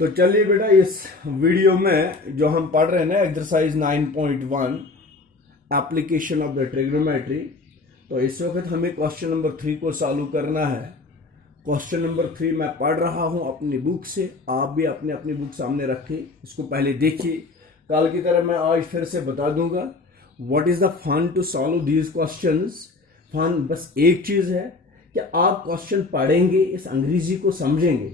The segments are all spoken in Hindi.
तो चलिए बेटा, इस वीडियो में जो हम पढ़ रहे हैं ना, exercise 9.1 application of the trigonometry. तो इस वक्त हमें क्वेश्चन नंबर 3 को सॉल्व करना है। क्वेश्चन नंबर 3 मैं पढ़ रहा हूं अपनी बुक से, आप भी अपने अपनी बुक सामने रखें, इसको पहले देखिए। कल की तरह मैं आज फिर से बता दूंगा what is the fun to solve these questions. Fun बस एक चीज है कि आप क्वेश्चन पढ़ेंगे, इस अंग्रेजी को समझेंगे,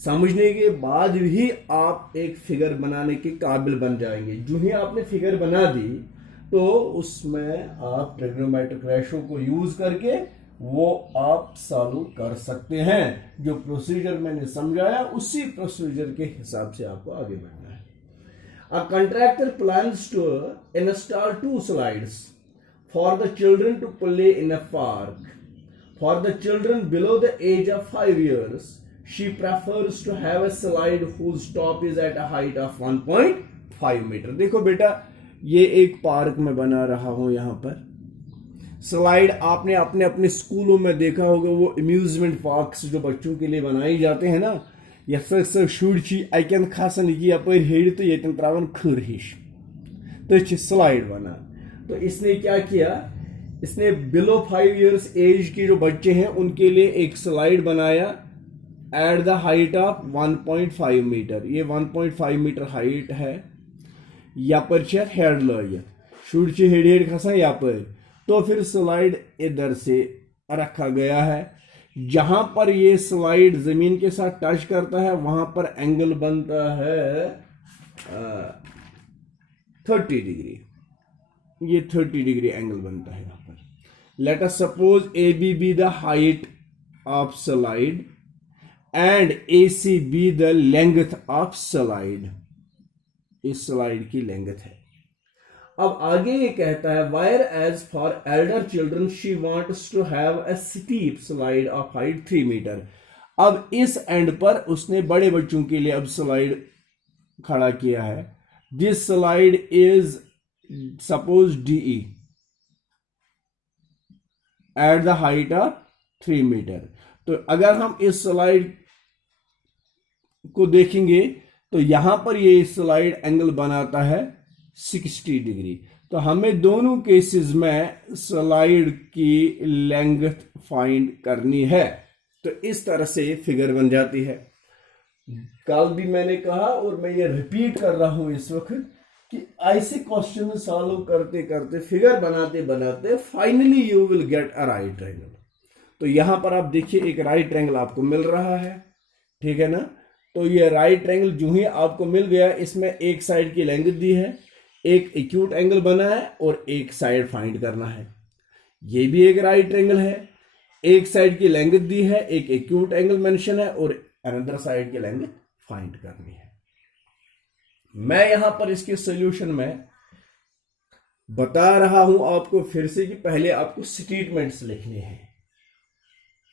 समझने के बाद ही आप एक फिगर बनाने के काबिल बन जाएंगे। जो ही आपने फिगर बना दी तो उसमें आप ट्रिग्नोमेट्रिक रेशो को यूज करके वो आप सॉल्व कर सकते हैं। जो प्रोसीजर मैंने समझाया उसी प्रोसीजर के हिसाब से आपको आगे बढ़ना है। अ contractor plans to install 2 slides for the children to play in a park. For the children below the age of 5 years, she prefers to have a slide whose top is at a height of 1.5 metre. देखो बेटा, ये एक पार्क में बना रहा हूं। यहां पर स्लाइड आपने अपने अपने स्कूलों में देखा होगा, वो अम्यूजमेंट पार्क्स जो बच्चों के लिए बनाए जाते हैं ना। यह शुर अकन खसन यप हेड़ तो ये त्रावन खर हिश तो स्लाइड बना। तो इसने क्या किया, इसने बिलो 5 इयर्स एज के जो बच्चे हैं उनके लिए एक स्लाइड बनाया at the height of 1.5 metre. ये 1.5 मीटर हाइट है। यपर हेड लगित शुर हेड हेड खसान यपर। तो फिर स्लाइड इधर से रखा गया है। जहां पर ये स्लाइड जमीन के साथ टच करता है वहां पर एंगल बनता है 30 डिग्री। ये 30 डिग्री एंगल बनता है यहां पर। Let us suppose A B the height of slide and A C B the length of slide. इस स्लाइड की लेंथ है। अब आगे ये कहता है whereas for elder children she wants to have a steep slide of height 3 metre. अब इस एंड पर उसने बड़े बच्चों के लिए अब स्लाइड खड़ा किया है। This slide is suppose D E at the height of 3 metre. तो अगर हम इस स्लाइड को देखेंगे तो यहां पर ये स्लाइड एंगल बनाता है 60 डिग्री। तो हमें दोनों केसेस में स्लाइड की लेंथ फाइंड करनी है। तो इस तरह से फिगर बन जाती है। कल भी मैंने कहा और मैं ये रिपीट कर रहा हूं इस वक्त कि ऐसे क्वेश्चन सॉल्व करते करते, फिगर बनाते बनाते finally you will get a right triangle. तो यहां पर आप देखिए एक राइट ट्रायंगल आपको मिल रहा है, ठीक है ना। तो ये राइट ट्रायंगल जो ही आपको मिल गया, इसमें एक साइड की लेंथ दी है, एक एक्यूट एंगल बना है और एक साइड फाइंड करना है। ये भी एक राइट ट्रायंगल है, एक साइड की लेंथ दी है, एक एक्यूट एंगल मेंशन है और अनदर साइड की लेंथ फाइंड करनी है। मैं यहां पर इसके सॉल्यूशन में बता रहा हूं आपको फिर से कि पहले आपको स्टेटमेंट्स लिखने हैं।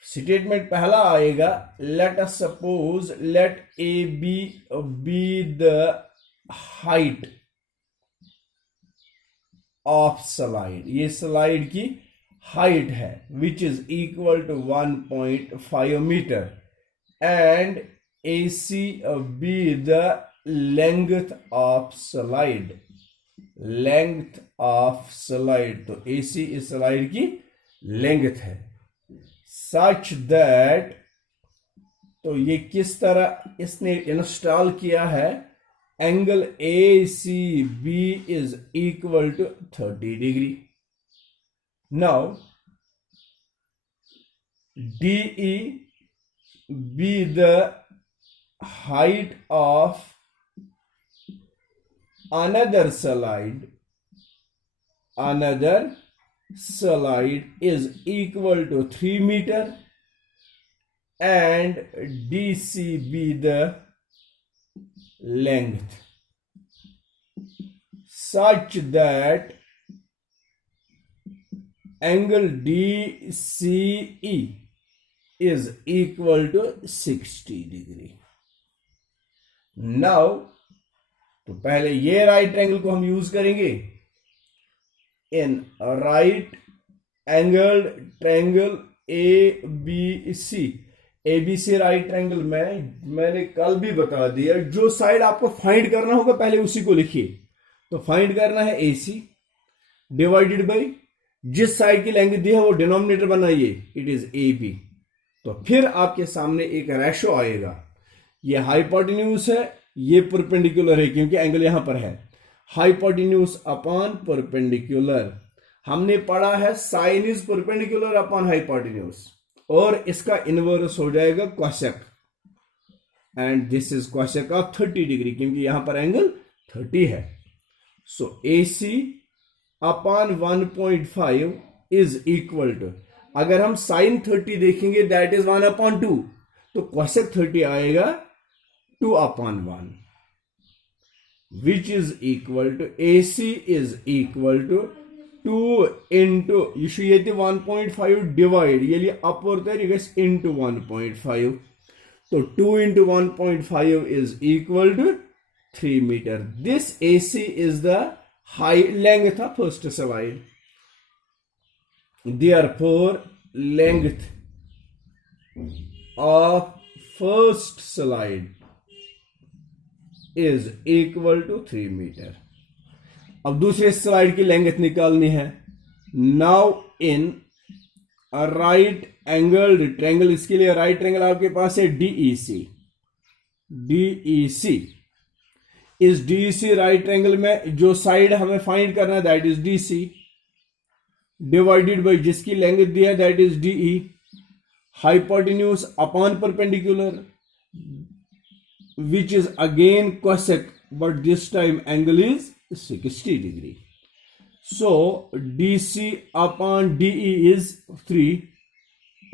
स्टेटमेंट पहला आएगा, let us suppose let A B the height of slide. ये स्लाइड की हाइट है which is equal to 1.5 metre and A C B the length of slide. Length of slide, तो ए सी इस स्लाइड की लेंथ है। सच दैट, तो ये किस तरह इसने इंस्टॉल किया है, angle A C B is equal to 30 degree. Now D E be the height of another slide is equal to 3 meter and DC be the length such that angle DCE is equal to 60 degree. Now, तो पहले ये राइट एंगल को हम यूज करेंगे in right angle triangle A B C. ABC right triangle में मैंने कल भी बता दिया, जो साइड आपको फाइंड करना होगा पहले उसी को लिखिए। तो फाइंड करना है एसी डिवाइडेड बाई जिस साइड की लेंथ दी है वो डिनोमिनेटर बनाइए, इट इज ए बी। तो फिर आपके सामने एक रेशो आएगा, ये हाइपोटेन्यूज है, ये परपेंडिकुलर है क्योंकि एंगल यहां पर है, हाइपोटेन्यूज अपॉन परपेंडिकुलर। हमने पढ़ा है sine is perpendicular upon hypotenuse, और इसका इनवर्स हो जाएगा cosec, and this is cosec of 30 degree क्योंकि यहां पर एंगल 30 है। So AC upon 1.5 is equal to, अगर हम साइन 30 देखेंगे दैट इज 1/2, तो कोसेक 30 आएगा 2/1, which is equal to AC is equal to 2 into ये 1.5 डिवाइड, ये अप होता है इंटू 1.5, तो 2 into 1.5 is equal to 3 metre. This AC is the high length of first slide, therefore length of first slide is equal to 3 metre. अब दूसरे स्लाइड की लेंथ निकालनी है। Now in right angle triangle, इसके लिए राइट ट्रायंगल आपके पास है DEC। इस DEC राइट ट्रायंगल में जो साइड हमें फाइंड करना है that is DC divided by जिसकी लेंथ दी है that is DE, hypotenuse upon perpendicular which is again cosec, but this time angle is 60 degree. So DC upon DE is 3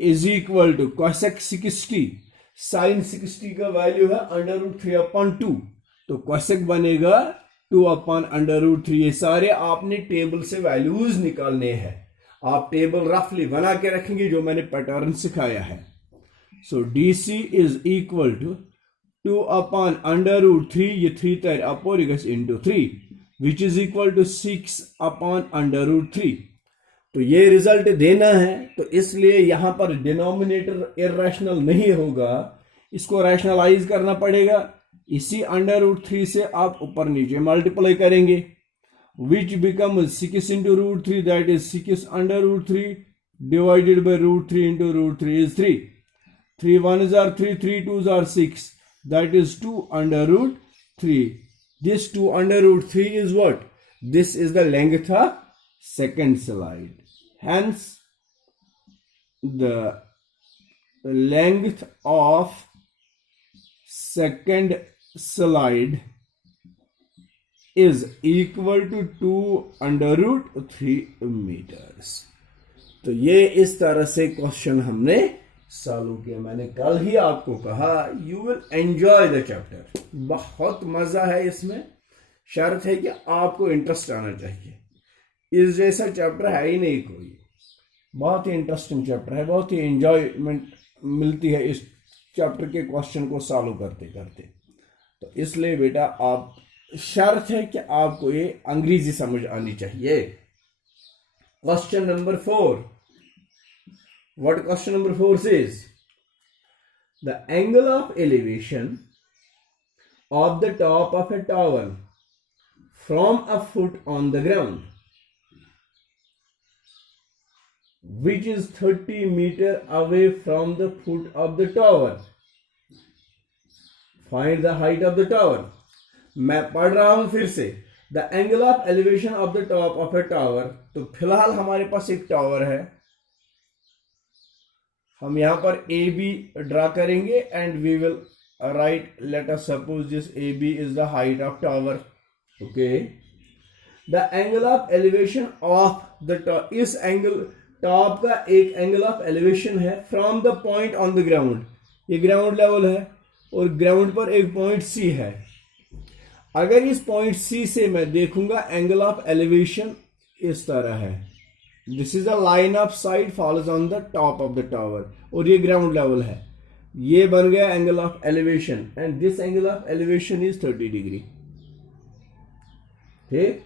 is equal to cosec 60, sine 60 का वैल्यू है √3/2, तो कोसेक बनेगा 2/√3। ये सारे आपने टेबल से वैल्यूज निकालने हैं, आप टेबल रफली बना के रखेंगे जो मैंने पैटर्न सिखाया है। So DC is equal to 2/√3, ये 3 तर अपोर into 3 which is equal to 6/√3। तो ये रिजल्ट देना है, तो इसलिए यहां पर डिनोमिनेटर इरेशनल नहीं होगा, इसको रैशनलाइज करना पड़ेगा। इसी √3 से आप ऊपर नीचे मल्टीप्लाई करेंगे, विच become 6 into √3, that is 6/√3 divided by √3 into √3 is 3, 3 1s are 3, 3 2s are 6, that is 2/√3. This 2/√3 is what? This is the length of second slide. Hence, the length of second slide is equal to 2/√3 meters. तो ये इस तरह से क्वेश्चन हमने सॉल्व किया। मैंने कल ही आपको कहा you will enjoy the chapter, बहुत मजा है इसमें, शर्त है कि आपको इंटरेस्ट आना चाहिए। इस जैसा चैप्टर है ही नहीं कोई, बहुत ही इंटरेस्टिंग चैप्टर है, बहुत ही एंजॉयमेंट मिलती है इस चैप्टर के क्वेश्चन को सॉल्व करते करते। तो इसलिए बेटा आप, शर्त है कि आपको ये अंग्रेजी समझ आनी चाहिए। Question number 4, what question number 4 says? The angle of elevation of the top of a tower from a foot on the ground, which is 30 meters away from the foot of the tower. Find the height of the tower. मैं पढ़ रहा हूं फिर से। The angle of elevation of the top of a tower. तो फिलहाल हमारे पास एक टावर है, हम यहां पर AB ड्रा करेंगे and we will write, let us suppose this AB is the height of tower. Okay, the angle of elevation of the top, इस एंगल टॉप का एक एंगल ऑफ एलिवेशन है from the point on the ground, ये ग्राउंड लेवल है और ग्राउंड पर एक पॉइंट C है। अगर इस पॉइंट C से मैं देखूंगा एंगल ऑफ एलिवेशन इस तरह है, this is a line of site follows on the top of the tower, और ये ग्राउंड लेवल है, ये बन गया angle of elevation, and this angle of elevation is 30 degree. ठीक,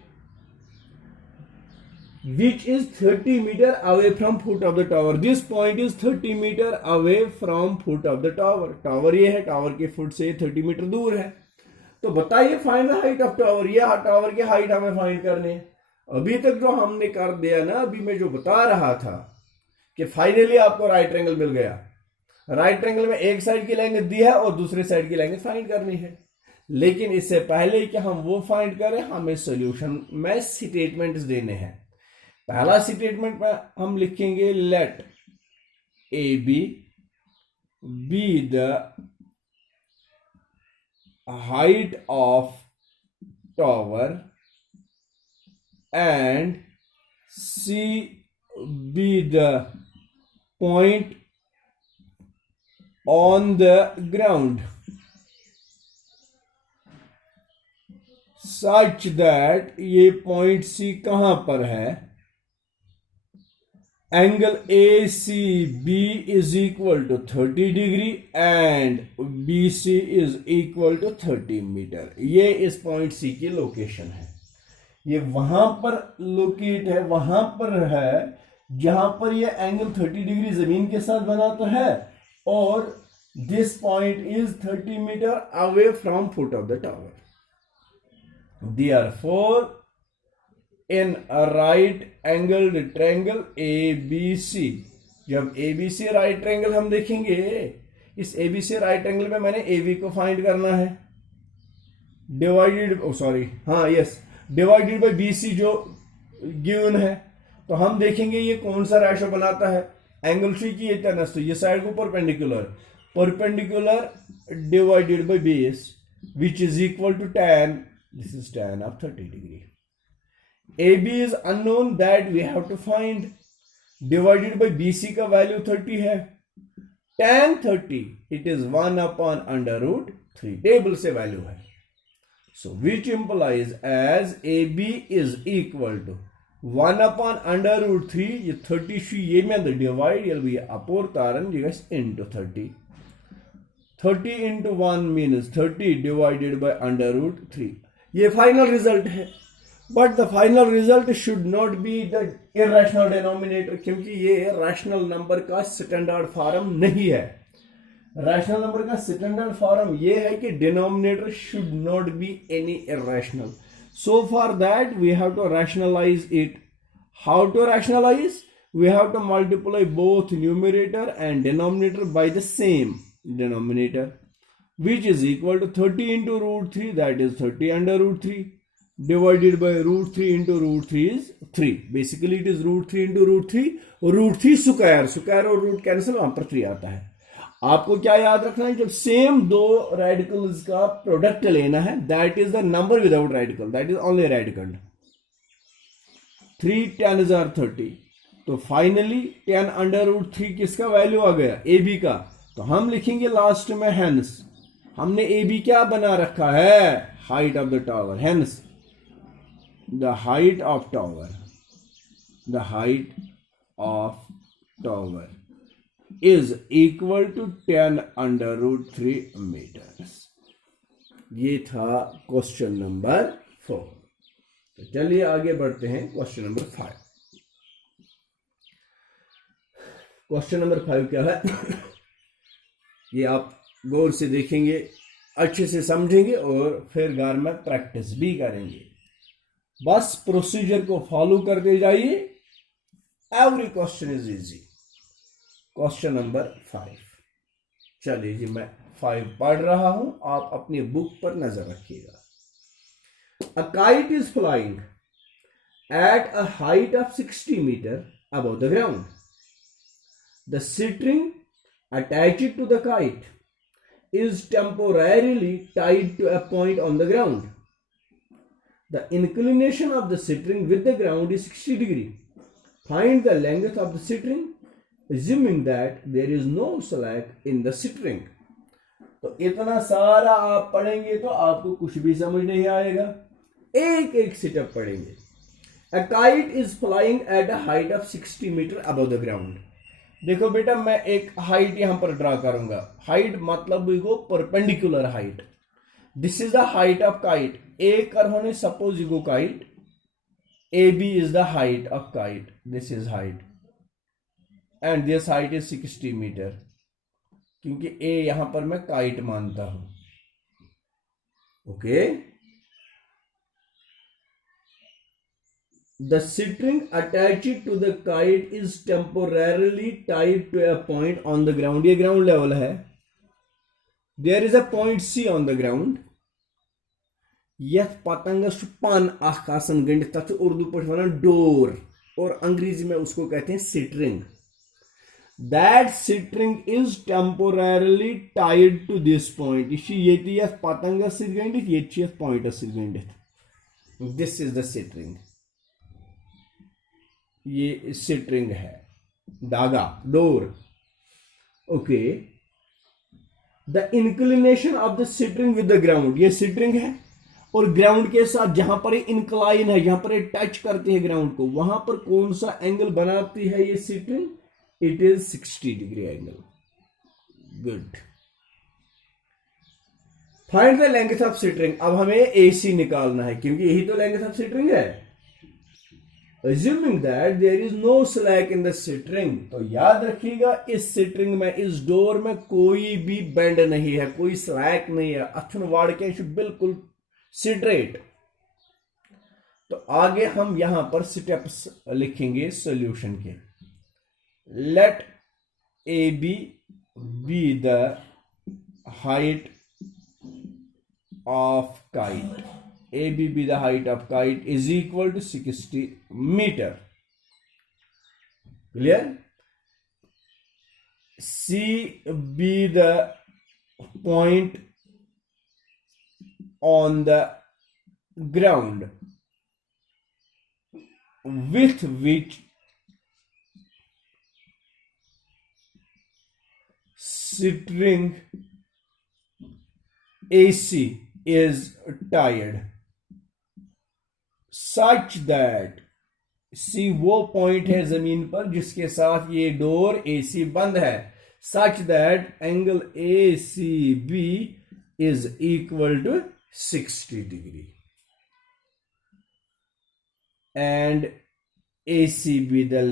which is 30 meter away from foot of the tower. This point is 30 meter away from foot of the tower. Tower ये है, टावर के फुट से 30 मीटर दूर है. तो बताइए find the height of tower. ये टावर की हाइट हमें फाइंड करनी है. अभी तक जो हमने कर दिया ना, अभी मैं जो बता रहा था कि फाइनली आपको राइट एंगल मिल गया. राइट एंगल में एक साइड की लेंथ दी है और दूसरे साइड की लेंथ फाइंड करनी है. लेकिन इससे पहले कि हम वो फाइंड करें, हमें सॉल्यूशन में स्टेटमेंट्स देने हैं. पहला स्टेटमेंट में हम लिखेंगे let A B the height of tower and C B the point on the ground such that ये पॉइंट सी कहां पर है. Angle A C B is equal to 30 degree and B C is equal to 30 metre. ये इस पॉइंट सी की लोकेशन है. ये वहां पर लोकेट है, वहां पर है जहां पर ये एंगल 30 डिग्री जमीन के साथ बना तो है, और this point is 30 metre away from foot of the tower. Therefore, in a right angled triangle ABC, जब ABC राइट ट्रायंगल हम देखेंगे, इस ABC राइट एंगल में मैंने AB को फाइंड करना है. डिवाइडेड डिवाइडेड बाय BC जो गिवन है. तो हम देखेंगे ये कौन सा रेशो बनाता है. एंगल सी की टेनस, तो ये साइड को perpendicular divided by base which is equal to tan. This is tan of 30 degree. AB is unknown that we have to find. Divided by BC का वैल्यू 30 है. tan 30 it is 1 upon under root 3. Table से वैल्यू है. So which implies as AB is equal to 1 upon under root 3. ये 30 शी ये में the divide ये भी अपोर तारन जिगस into 30. 30 into 1 means 30 divided by under root 3. ये फाइनल रिजल्ट है. But the final result should not be the irrational denominator, क्योंकि ये रैशनल नंबर का स्टैंडर्ड फॉर्म नहीं है. रैशनल नंबर का स्टैंडर्ड फॉर्म ये है कि denominator should not be any irrational. So for that we have to rationalise it. How to rationalise? We have to multiply both numerator and denominator by the same denominator, which is equal to 30 into root 3, that is 30 under root 3, divided by root 3 into root 3 is 3. Basically it is root 3 into root 3, root 3 square और रूट कैंसिल, वहां पर 3 आता है. आपको क्या याद रखना है, जब सेम दो रेडिकल्स का प्रोडक्ट लेना है, that is the number without radical, that is only radical. 3 10 are 30. तो फाइनली 10 अंडर रूट 3 किसका वैल्यू आ गया, ए बी का. तो हम लिखेंगे लास्ट में हेंस. हमने ए बी क्या बना रखा है, height of the tower. Hence the height of tower, the height of tower is equal to 10 under root 3 metres. ये था क्वेश्चन नंबर 4. तो चलिए आगे बढ़ते हैं क्वेश्चन नंबर 5. क्वेश्चन नंबर 5 क्या है ये आप गौर से देखेंगे, अच्छे से समझेंगे और फिर घर में प्रैक्टिस भी करेंगे. बस प्रोसीजर को फॉलो करते जाइए. Every question is easy. Question number 5. चलिए जी, मैं 5 पढ़ रहा हूं, आप अपनी बुक पर नजर रखिएगा. A kite is flying at a height of 60 metre above the ground. The string attached to the kite is temporarily tied to a point on the ground. The inclination of the string with the ground is 60 degree. Find the length of the string, assuming that there is no slack in the string. तो इतना सारा आप पढ़ेंगे तो आपको कुछ भी समझ नहीं आएगा. एक एक सेटअप पढ़ेंगे. A kite is flying at a height of 60 meter above the ground. देखो बेटा, मैं एक हाइट यहां पर ड्रा करूंगा. हाइट मतलब इगो perpendicular height. This is the height of kite. ए कर होने सपोज इगो kite AB is the height of kite. This is height. And this height is 60 meter. क्योंकि A यहां पर मैं काइट मानता हूं. Okay. The string attached to the kite is temporarily tied to a point on the ground. ये ground level है. There is a point C on the ground. यह पतंगस पन अख आसन गंडित तथ उर्दू पे वनान डोर और अंग्रेजी में उसको कहते हैं string. That string is temporarily tied to this point. यह पतंगस सत गंडित ये पॉइंटस सत गंडित. This is the string. ये स्ट्रिंग है, धागा, डोर. Okay. The inclination of the string with the ground. ये स्ट्रिंग है और ग्राउंड के साथ जहां पर इंक्लाइन है, जहां पर टच करती है ग्राउंड को, वहां पर कौन सा एंगल बनाती है ये string? It is 60 degree angle. Good. Find the length of string. अब हमें AC निकालना है क्योंकि यही तो लेंथ ऑफ स्ट्रिंग है. Assuming that there is no slack in the string, तो याद रखिएगा इस स्ट्रिंग में, इस डोर में कोई भी बेंड नहीं है, कोई स्लैक नहीं है. अथन वाड़ के बिल्कुल स्ट्रेट. तो आगे हम यहां पर स्टेप्स लिखेंगे सॉल्यूशन के. Let AB be the height of kite. AB be the height of kite is equal to 60 meter. Clear? C be the point on the ground with which string AC is tied, such that C वो पॉइंट है जमीन पर जिसके साथ ये डोर AC बंद है. such that angle ACB is equal to 60 degree and ACB the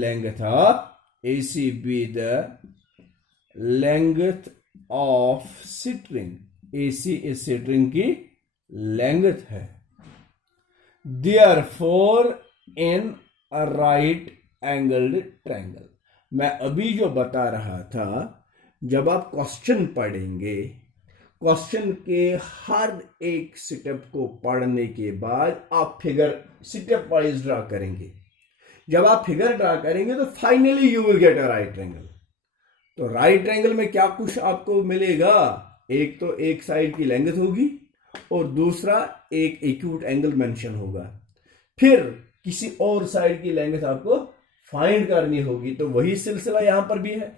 length of string. AC इस string की length है. Therefore in a right angled triangle. मैं अभी जो बता रहा था, जब आप क्वेश्चन पढ़ेंगे, क्वेश्चन के हर एक स्टेप को पढ़ने के बाद आप फिगर स्टेप वाइज ड्रा करेंगे. जब आप फिगर ड्रा करेंगे तो finally you will get a right triangle. तो राइट ट्रायंगल में क्या कुछ आपको मिलेगा? एक तो एक साइड की लेंथ होगी और दूसरा एक एक्यूट एंगल मेंशन होगा. फिर किसी और साइड की लेंथ आपको फाइंड करनी होगी. तो वही सिलसिला यहां पर भी है.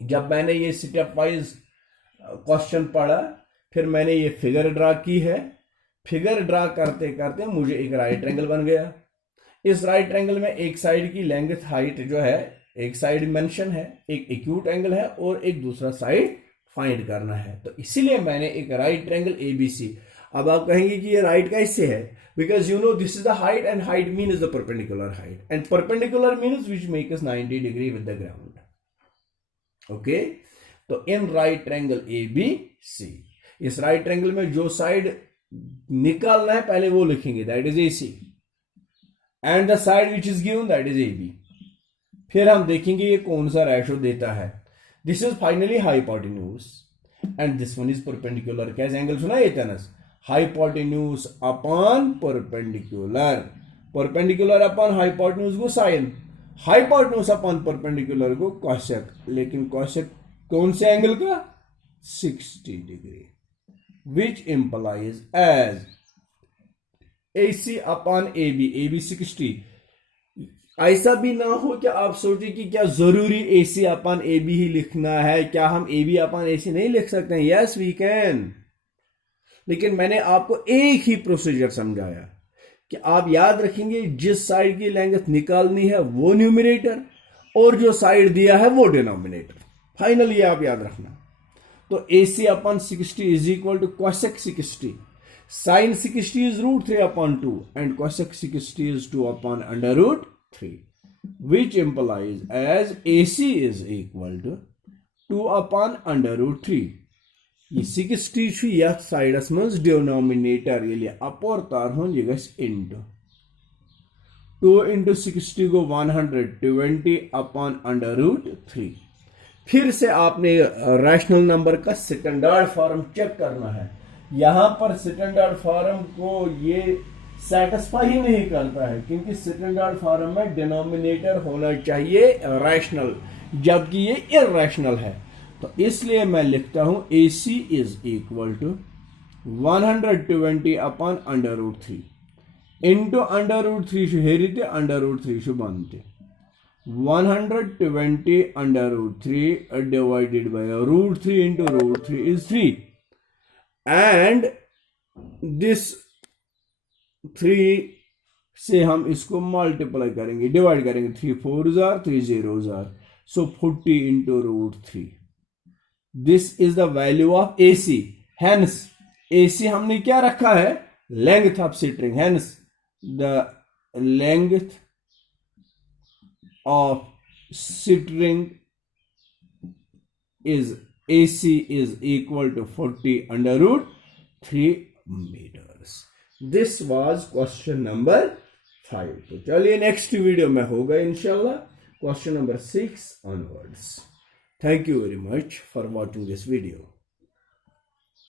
जब मैंने ये स्टेप वाइज क्वेश्चन पढ़ा, फिर मैंने ये फिगर ड्रा की है. फिगर ड्रा करते करते मुझे एक राइट ट्रायंगल बन गया. इस राइट ट्रायंगल में एक साइड की लेंथ हाइट जो है, एक साइड मेंशन है, एक एक्यूट एंगल है और एक दूसरा साइड फाइंड करना है. तो इसीलिए मैंने एक राइट ट्रायंगल ABC. अब आप कहेंगे कि ये राइट कैसे है? Because you know this is the height and height mean is the perpendicular height and perpendicular means which make us 90 degree with the ground. Okay. तो इन राइट ट्रायंगल ABC, इस राइट ट्रायंगल में जो साइड निकालना है पहले वो लिखेंगे, that is AC, and the side which is given that is AB. फिर हम देखेंगे ये कौन सा रेशो देता है. This is finally hypotenuse and this one is perpendicular. कैसे एंगल सुना ये तनस? Hypotenuse upon perpendicular, perpendicular upon hypotenuse को साइन, हाइपोटेन्यूज अपॉन परपेंडिकुलर को कॉसेक. लेकिन कॉसेक कौन से एंगल का? 60 degree, which implies as AC अपॉन AB 60. ऐसा भी ना हो कि आप सोचे कि क्या जरूरी AC अपॉन AB ही लिखना है, क्या हम AB अपॉन AC नहीं लिख सकते हैं? Yes we can. लेकिन मैंने आपको एक ही प्रोसीजर समझाया कि आप याद रखेंगे जिस साइड की लेंथ निकालनी है वो न्यूमरेटर और जो साइड दिया है वो डिनोमिनेटर. फाइनली आप याद रखना. तो AC upon 60 is equal to cosec 60. Sine 60 is root 3 upon 2 and cosec 60 is 2 upon under root 3, which implies as AC is equal to 2 upon under root 3. ये 60 छु यथ साइडस मज डिनोमिनेटर ये अप और तार हो ये गस इनटू 2 into 60 को 120 upon under root 3. फिर से आपने रैशनल नंबर का स्टैंडर्ड फॉर्म चेक करना है. यहां पर स्टैंडर्ड फॉर्म को ये सेटिस्फाई ही नहीं करता है क्योंकि स्टैंडर्ड फॉर्म में डिनोमिनेटर होना चाहिए रैशनल, जबकि ये इरैशनल है. तो इसलिए मैं लिखता हूं AC is equal to 120 upon under root 3 into under root 3 शु हेरिते अंडर रूट 3 शु बनते 120 under root 3 divided by root 3 into root 3 is 3, and this 3 से हम इसको मल्टीप्लाई करेंगे, डिवाइड करेंगे. 3 4s are 3 zeros are, so 40 into root 3. This is the value of AC. Hence AC हमने क्या रखा है, length of string. Hence the length of string is AC is equal to 40 under root 3 meters. This was question number 5. तो चलिए नेक्स्ट वीडियो में होगा इंशाल्लाह question number 6 onwards. Thank you very much for watching this video.